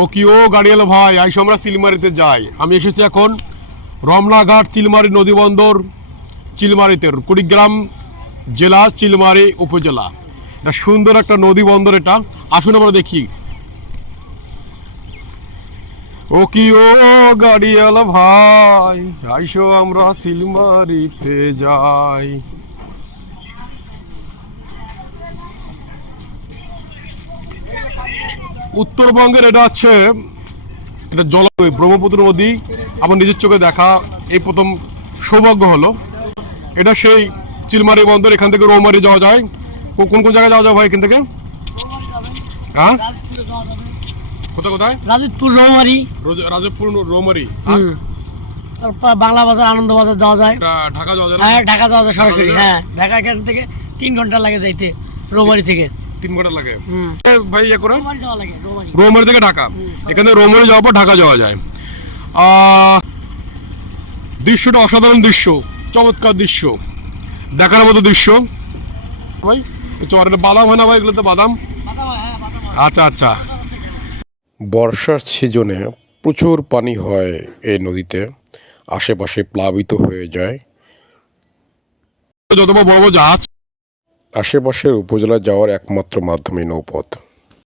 ও কি ও গাড়িয়াল ভাই, আইসো আমরা চিলমারিতে যাই। আমি এসেছি এখন রমনাঘাট চিলমারি নদীবন্দর, চিলমারিতে, কুড়িগ্রাম জেলা, চিলমারি উপজেলা। এটা সুন্দর একটা নদীবন্দর। এটা আসুন আমরা দেখি। ও কি ও গাড়িয়াল ভাই, আইসো আমরা চিলমারিতে যাই। উত্তরবঙ্গের এটা হচ্ছে, এটা ব্রহ্মপুত্র নদী আমার নিজের চোখে দেখা এই প্রথম সৌভাগ্য হলো। এটা সেই চিলমারি বন্দর। এখান থেকে রৌমারি যাওয়া যায়। কোন কোন জায়গায় যাওয়া যায় ভাই এখান থেকে? হ্যাঁ, কোথায় কোথায়? রাজীবপুর, রৌমারি, রাজীবপুর, রৌমারি, বাংলা বাজার, আনন্দ বাজার যাওয়া যায়। ঢাকা যাওয়া যায়? হ্যাঁ, ঢাকা যাওয়া যায় সরাসরি। হ্যাঁ, ঢাকা এখান থেকে 3 ঘন্টা লাগে যাইতে, রৌমারি থেকে 3 ঘন্টা লাগে ভাই। ইয়ে করে রৌমারি যাওয়া লাগে, রৌমারি থেকে ঢাকা। এখান থেকে রৌমারি যাওয়ার পর ঢাকা যাওয়া যায়। দৃশ্যটা অসাধারণ দৃশ্য, চমৎকার দৃশ্য, দেখার মতো দৃশ্য ভাই। চরের বাদাম হয় না ভাই? এগুলো তো বাদাম। আচ্ছা আচ্ছা। বর্ষার সিজনে প্রচুর পানি হয় এই নদীতে, আশেপাশে প্লাবিত হয়ে যায়। যত বড় বড় জাহাজ, আশেপাশের উপজেলা যাওয়ার একমাত্র মাধ্যমই নৌপথ।